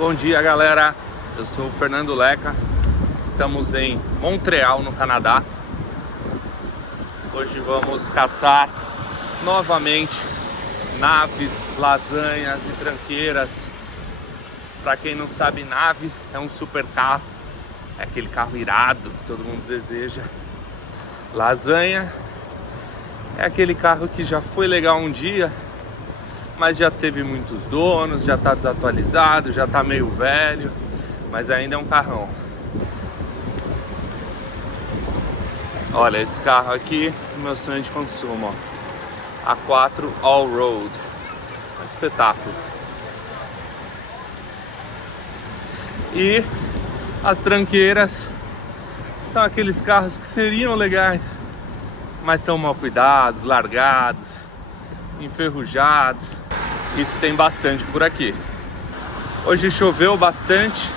Bom dia, galera, eu sou o Fernando Leca, estamos em Montreal, no Canadá. Hoje vamos caçar novamente naves, lasanhas e tranqueiras. Para quem não sabe, nave é um super carro, é aquele carro irado que todo mundo deseja. Lasanha é aquele carro que já foi legal um dia, mas já teve muitos donos, já está desatualizado, já está meio velho, mas ainda é um carrão. Olha, esse carro aqui, meu sonho de consumo, ó. A4 Allroad, um espetáculo. E as tranqueiras são aqueles carros que seriam legais, mas estão mal cuidados, largados, enferrujados. Isso tem bastante por aqui. Hoje choveu bastante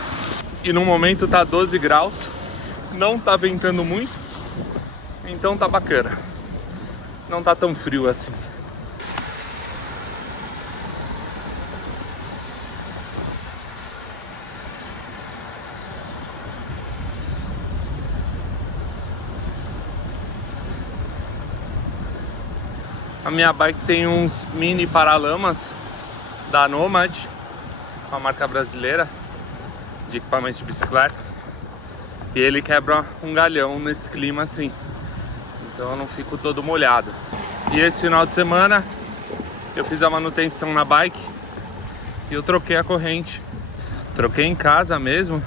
e no momento tá 12 graus, não tá ventando muito, então tá bacana, não tá tão frio assim. A minha bike tem uns mini paralamas da Nomad, uma marca brasileira de equipamento de bicicleta, e ele quebra um galhão nesse clima assim, então eu não fico todo molhado. E esse final de semana eu fiz a manutenção na bike e eu troquei a corrente, troquei em casa mesmo,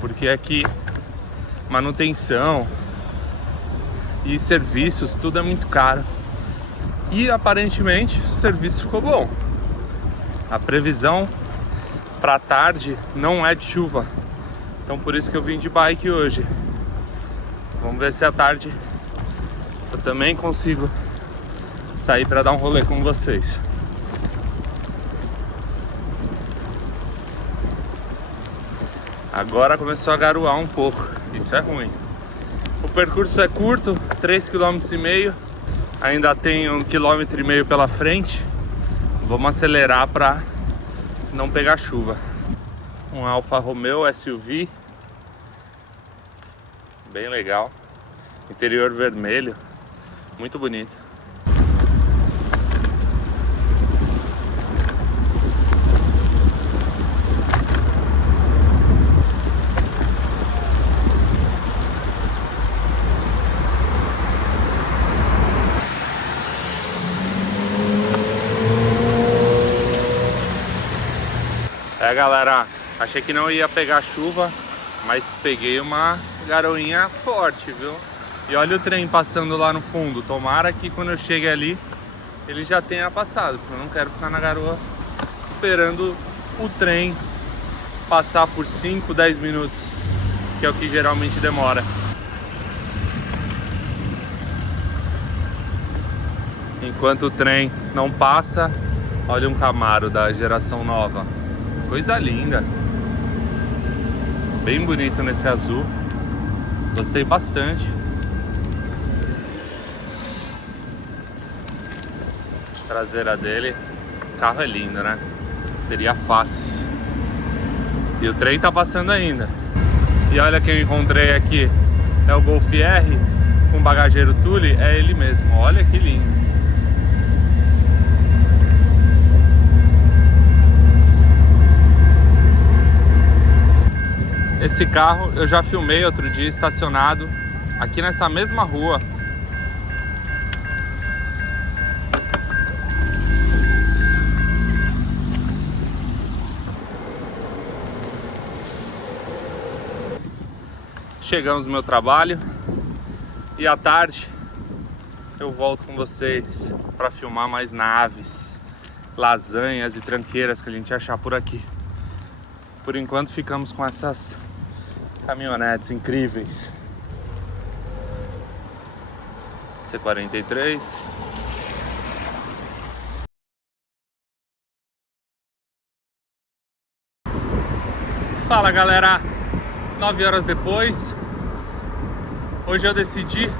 porque aqui manutenção e serviços, tudo é muito caro. E aparentemente o serviço ficou bom. A previsão para tarde não é de chuva, então por isso que eu vim de bike hoje. Vamos ver se à tarde eu também consigo sair para dar um rolê com vocês. Agora começou a garoar um pouco, isso é ruim. O percurso é curto, 3,5 km, ainda tem 1,5 km pela frente. Vamos acelerar para não pegar chuva. Um Alfa Romeo SUV, bem legal, interior vermelho, muito bonito. Galera, achei que não ia pegar chuva, mas peguei uma garoinha forte, viu? E olha o trem passando lá no fundo. Tomara que quando eu chegue ali ele já tenha passado, porque eu não quero ficar na garoa esperando o trem passar por 5, 10 minutos, que é o que geralmente demora. Enquanto o trem não passa, olha um Camaro da geração nova. Coisa linda, bem bonito nesse azul, gostei bastante. A traseira dele, o carro é lindo, né? Teria fácil. E o trem tá passando ainda. E olha quem eu encontrei aqui, é o Golf R com bagageiro Thule, é ele mesmo, olha que lindo. Esse carro eu já filmei outro dia estacionado aqui nessa mesma rua. Chegamos no meu trabalho e à tarde eu volto com vocês para filmar mais naves, lasanhas e tranqueiras que a gente achar por aqui. Por enquanto ficamos com essas caminhonetes incríveis. C43. Fala, galera, 9 horas depois. Hoje eu decidi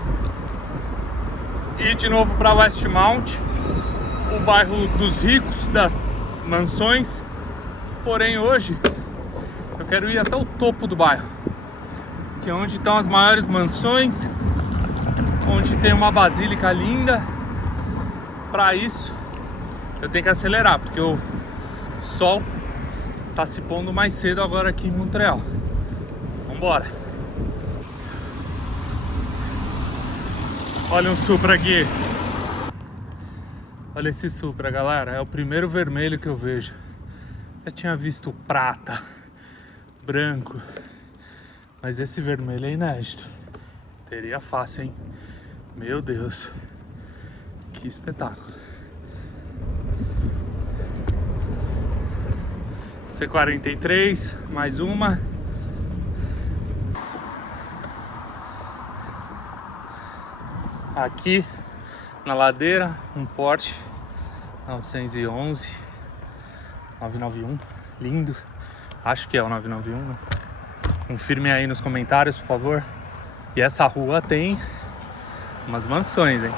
ir de novo para Westmount, o bairro dos ricos, das mansões. Porém hoje eu quero ir até o topo do bairro, que é onde estão as maiores mansões, onde tem uma basílica linda. Para isso eu tenho que acelerar, porque o sol tá se pondo mais cedo agora aqui em Montreal. Vambora. Olha um Supra aqui. Olha esse Supra, galera. É o primeiro vermelho que eu vejo. Eu tinha visto prata, branco, mas esse vermelho é inédito. Teria fácil, hein? Meu Deus, que espetáculo. C43, mais uma. Aqui na ladeira, um Porsche 911 991, lindo. Acho que é o 991, né? Confirmem aí nos comentários, por favor. E essa rua tem umas mansões, hein?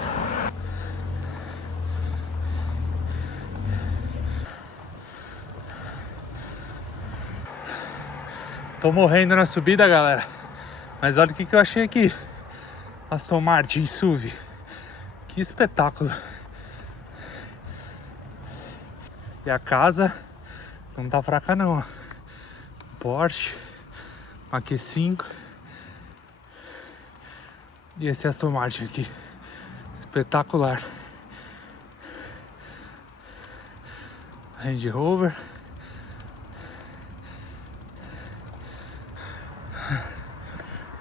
Tô morrendo na subida, galera. Mas olha o que eu achei aqui. Aston Martin SUV. Que espetáculo. E a casa não tá fraca não, ó. Porsche, uma Q5 e esse Aston Martin aqui, espetacular. Range Rover.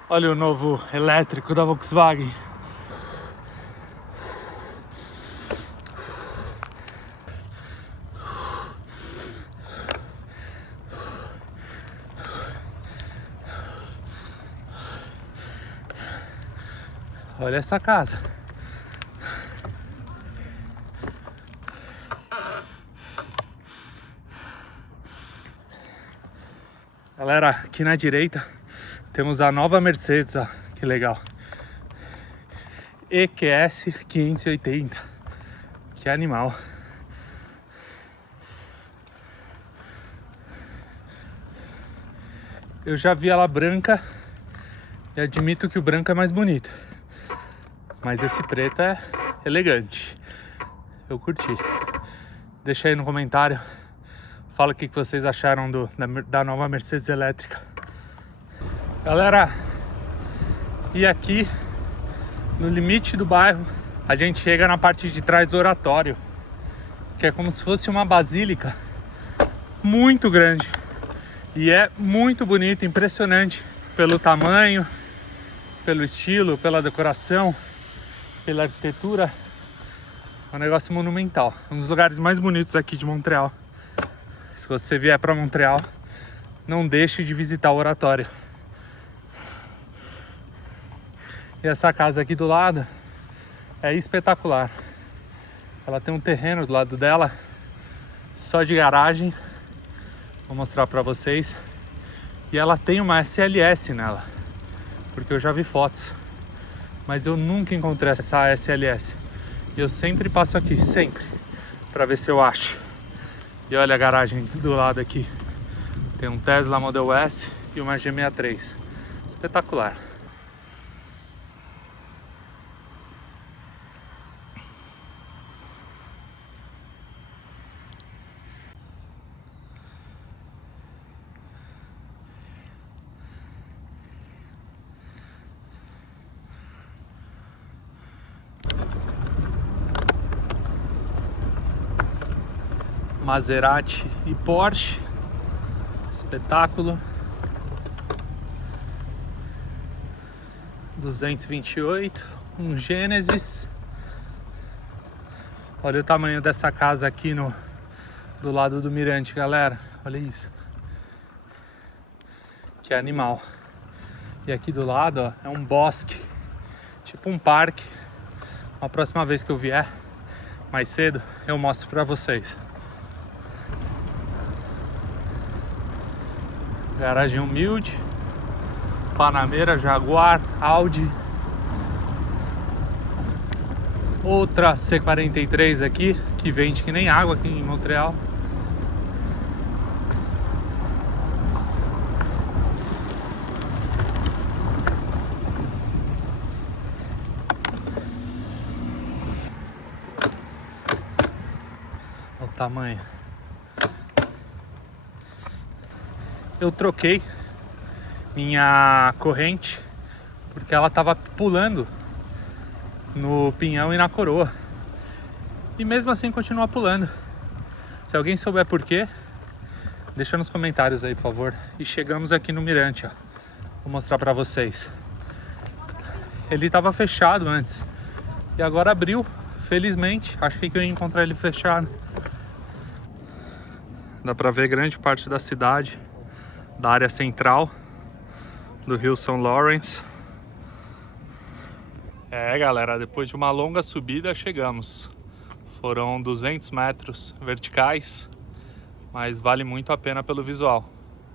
Olha o novo elétrico da Volkswagen. Olha essa casa. Galera, aqui na direita temos a nova Mercedes, ó, que legal. EQS 580. Que animal. Eu já vi ela branca e admito que o branco é mais bonito. Mas esse preto é elegante. Eu curti. Deixa aí no comentário. Fala o que vocês acharam da nova Mercedes elétrica. Galera, e aqui no limite do bairro a gente chega na parte de trás do oratório, que é como se fosse uma basílica muito grande. E é muito bonito, impressionante pelo tamanho, pelo estilo, pela decoração, pela arquitetura. É um negócio monumental. Um dos lugares mais bonitos aqui de Montreal. Se você vier para Montreal, não deixe de visitar o oratório. E essa casa aqui do lado é espetacular. Ela tem um terreno do lado dela, só de garagem. Vou mostrar para vocês. E ela tem uma SLS nela, porque eu já vi fotos, mas eu nunca encontrei essa SLS. E eu sempre passo aqui, sempre, para ver se eu acho. E olha a garagem do lado aqui. Tem um Tesla Model S e uma G63. Espetacular. Maserati e Porsche, espetáculo. 228, um Genesis. Olha o tamanho dessa casa aqui do lado do mirante, galera. Olha isso, que animal. E aqui do lado, ó, é um bosque, tipo um parque. A próxima vez que eu vier mais cedo, eu mostro pra vocês. Garagem humilde, Panamera, Jaguar, Audi. Outra C43 aqui, que vende que nem água aqui em Montreal. tamanho. Eu troquei minha corrente porque ela tava pulando no pinhão e na coroa. E mesmo assim continua pulando. Se alguém souber por quê, deixa nos comentários aí, por favor. E chegamos aqui no mirante, ó. Vou mostrar pra vocês. Ele tava fechado antes e agora abriu, felizmente. Achei que eu ia encontrar ele fechado. Dá pra ver grande parte da cidade, da área central do Rio São Lawrence. Galera, depois de uma longa subida chegamos. Foram 200 metros verticais, mas vale muito a pena pelo visual.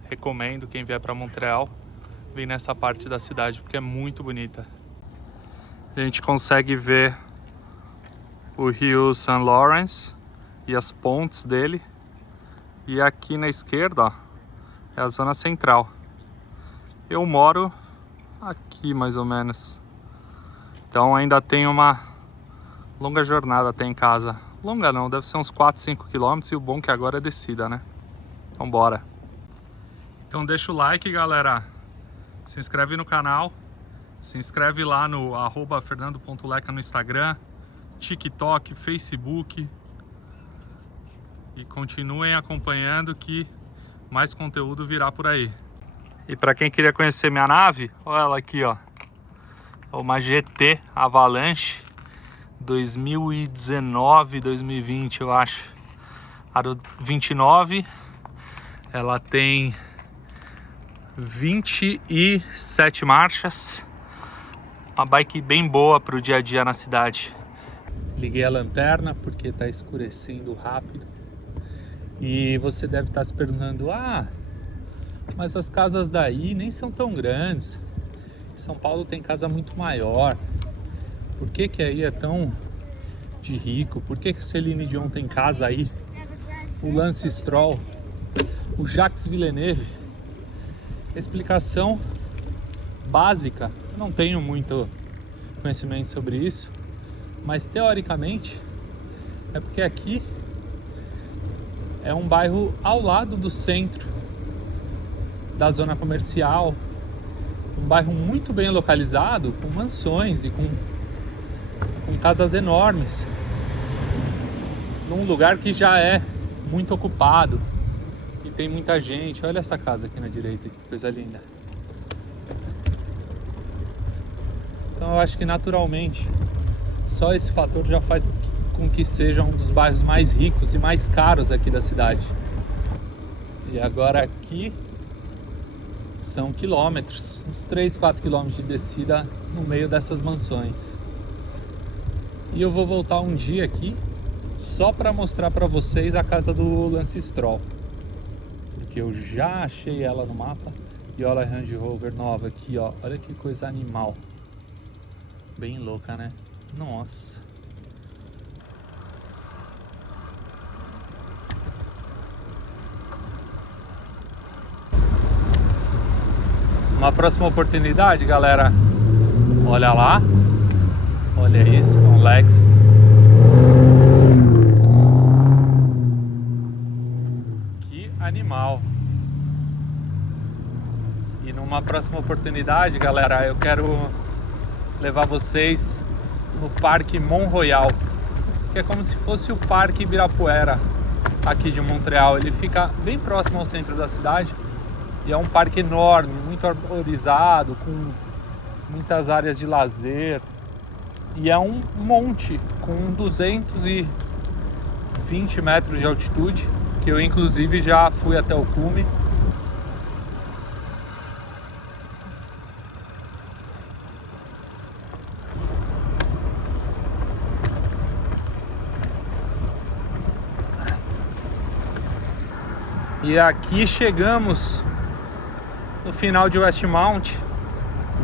Recomendo quem vier para Montreal vir nessa parte da cidade porque é muito bonita. A gente consegue ver o Rio São Lawrence e as pontes dele. E aqui na esquerda, ó, é a zona central. Eu moro aqui mais ou menos. Então ainda tem uma longa jornada até em casa. Longa não, deve ser uns 4, 5 km e o bom que agora é descida, né? Então bora. Então deixa o like, galera. Se inscreve no canal. Se inscreve lá no @fernando.leca no Instagram, TikTok, Facebook. E continuem acompanhando que mais conteúdo virá por aí. E para quem queria conhecer minha nave, olha ela aqui, ó. Uma GT Avalanche 2019, 2020, eu acho. Aro 29. Ela tem 27 marchas. Uma bike bem boa para o dia a dia na cidade. Liguei a lanterna porque está escurecendo rápido. E você deve estar se perguntando: mas as casas daí nem são tão grandes. São Paulo tem casa muito maior. Por que aí é tão de rico? Por que Celine Dion tem casa aí? O Lance Stroll, o Jacques Villeneuve. Explicação básica. Eu não tenho muito conhecimento sobre isso, mas teoricamente é porque aqui é um bairro ao lado do centro da zona comercial. Um bairro muito bem localizado, com mansões e com casas enormes, num lugar que já é muito ocupado e tem muita gente. Olha essa casa aqui na direita, que coisa linda. Então eu acho que naturalmente só esse fator já faz com que seja um dos bairros mais ricos e mais caros aqui da cidade. E agora aqui são quilômetros, uns 3, 4 quilômetros de descida no meio dessas mansões. E eu vou voltar um dia aqui só para mostrar para vocês a casa do Lance Stroll, porque eu já achei ela no mapa. E olha a Range Rover nova aqui, ó. Olha que coisa animal. Bem louca, né? Nossa. Uma próxima oportunidade, galera. Olha lá. Olha isso, com o Lexus. Que animal. E numa próxima oportunidade, galera, eu quero levar vocês no Parque Mont Royal, que é como se fosse o Parque Ibirapuera aqui de Montreal. Ele fica bem próximo ao centro da cidade e é um parque enorme, muito arborizado, com muitas áreas de lazer. E é um monte com 220 metros de altitude, que eu inclusive já fui até o cume. E aqui chegamos no final de Westmount,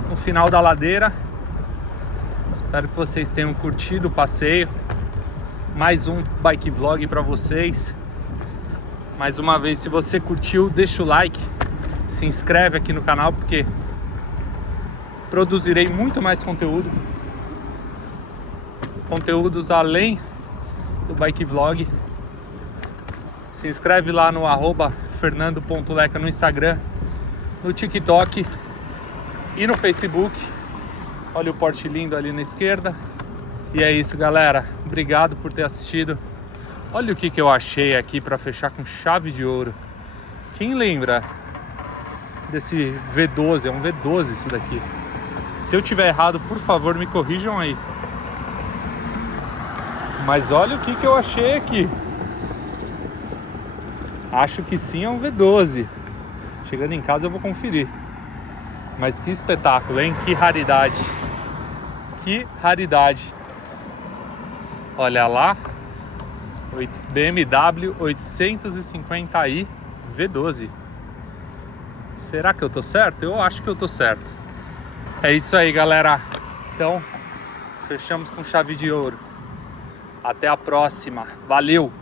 no final da ladeira. Espero que vocês tenham curtido o passeio. Mais um bike vlog para vocês. Mais uma vez, se você curtiu, deixa o like, se inscreve aqui no canal, porque produzirei muito mais conteúdos além do bike vlog. Se inscreve lá no @fernando.leca no Instagram, no TikTok e no Facebook. Olha o Porsche lindo ali na esquerda. E é isso, galera. Obrigado por ter assistido. Olha o que eu achei aqui para fechar com chave de ouro. Quem lembra desse V12? É um V12 isso daqui. Se eu tiver errado, por favor, me corrijam aí. Mas olha o que eu achei aqui. Acho que sim, é um V12. Chegando em casa eu vou conferir. Mas que espetáculo, hein? Que raridade. Que raridade. Olha lá. BMW 850i V12. Será que eu tô certo? Eu acho que eu tô certo. É isso aí, galera. Então, fechamos com chave de ouro. Até a próxima. Valeu!